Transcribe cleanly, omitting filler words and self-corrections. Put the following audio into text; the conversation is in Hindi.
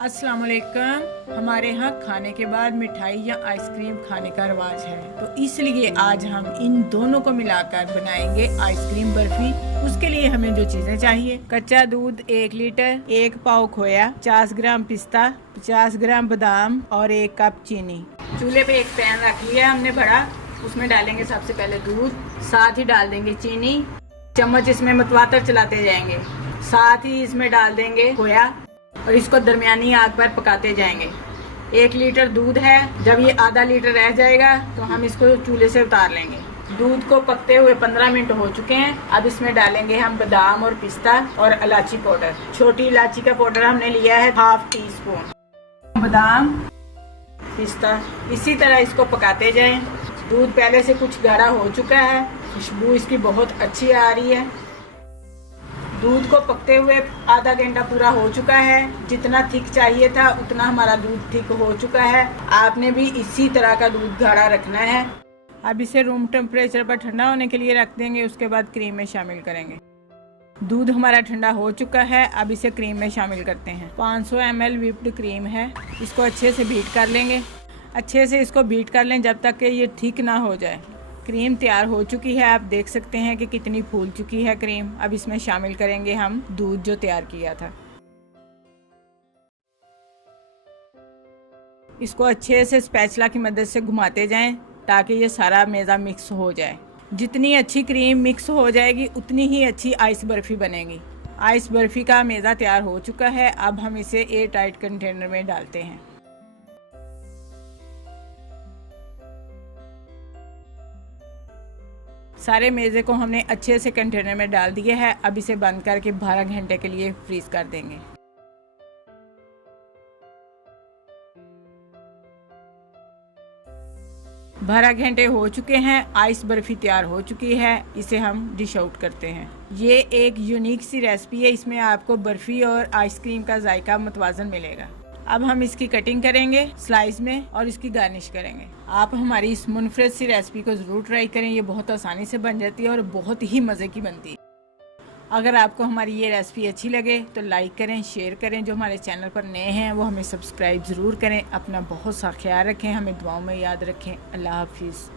अस्सलाम वालेकुम। हमारे यहाँ खाने के बाद मिठाई या आइसक्रीम खाने का रिवाज है, तो इसलिए आज हम इन दोनों को मिलाकर बनाएंगे आइसक्रीम बर्फी। उसके लिए हमें जो चीजें चाहिए: कच्चा दूध 1 लीटर, 1 पाव खोया, 50 ग्राम पिस्ता, 50 ग्राम बादाम और 1 कप चीनी। चूल्हे पे एक पैन रख लिया हमने बड़ा, उसमें डालेंगे सबसे पहले दूध, साथ ही डाल देंगे चीनी, चम्मच इसमें मतवातर चलाते जाएंगे, साथ ही इसमें डाल देंगे खोया और इसको दरमियानी आग पर पकाते जाएंगे। 1 लीटर दूध है, जब ये आधा लीटर रह जाएगा तो हम इसको चूल्हे से उतार लेंगे। दूध को पकते हुए 15 मिनट हो चुके हैं। अब इसमें डालेंगे हम बादाम और पिस्ता और इलायची पाउडर। छोटी इलायची का पाउडर हमने लिया है ½ टीस्पून। बादाम, पिस्ता, इसी तरह इसको पकाते जाएं। दूध पहले से कुछ गाढ़ा हो चुका है, खुशबू इसकी बहुत अच्छी आ रही है। दूध को पकते हुए आधा घंटा पूरा हो चुका है। जितना थिक चाहिए था उतना हमारा दूध थिक हो चुका है। आपने भी इसी तरह का दूध गाढ़ा रखना है। अब इसे रूम टेम्परेचर पर ठंडा होने के लिए रख देंगे, उसके बाद क्रीम में शामिल करेंगे। दूध हमारा ठंडा हो चुका है, अब इसे क्रीम में शामिल करते हैं। 500 ml व्हिप्ड क्रीम है, इसको अच्छे से बीट कर लेंगे। अच्छे से इसको बीट कर लें जब तक कि ये ठीक ना हो जाए। क्रीम तैयार हो चुकी है, आप देख सकते हैं कि कितनी फूल चुकी है क्रीम। अब इसमें शामिल करेंगे हम दूध जो तैयार किया था। इसको अच्छे से स्पैचुला की मदद से घुमाते जाएं ताकि ये सारा मेज़ा मिक्स हो जाए। जितनी अच्छी क्रीम मिक्स हो जाएगी उतनी ही अच्छी आइस बर्फ़ी बनेगी। आइस बर्फ़ी का मेज़ा तैयार हो चुका है, अब हम इसे एयर टाइट कंटेनर में डालते हैं। सारे मेज़े को हमने अच्छे से कंटेनर में डाल दिया है। अब इसे बंद करके 12 घंटे के लिए फ्रीज कर देंगे। बारह घंटे हो चुके हैं, आइस बर्फी तैयार हो चुकी है। इसे हम डिश आउट करते हैं। ये एक यूनिक सी रेसिपी है, इसमें आपको बर्फी और आइसक्रीम का जायका मुतवाज़न मिलेगा। अब हम इसकी कटिंग करेंगे स्लाइस में और इसकी गार्निश करेंगे। आप हमारी इस मुनफरद सी रेसिपी को ज़रूर ट्राई करें, ये बहुत आसानी से बन जाती है और बहुत ही मज़े की बनती है। अगर आपको हमारी ये रेसिपी अच्छी लगे तो लाइक करें, शेयर करें। जो हमारे चैनल पर नए हैं वो हमें सब्सक्राइब ज़रूर करें। अपना बहुत सा ख्याल रखें, हमें दुआओं में याद रखें। अल्लाह हाफिज़।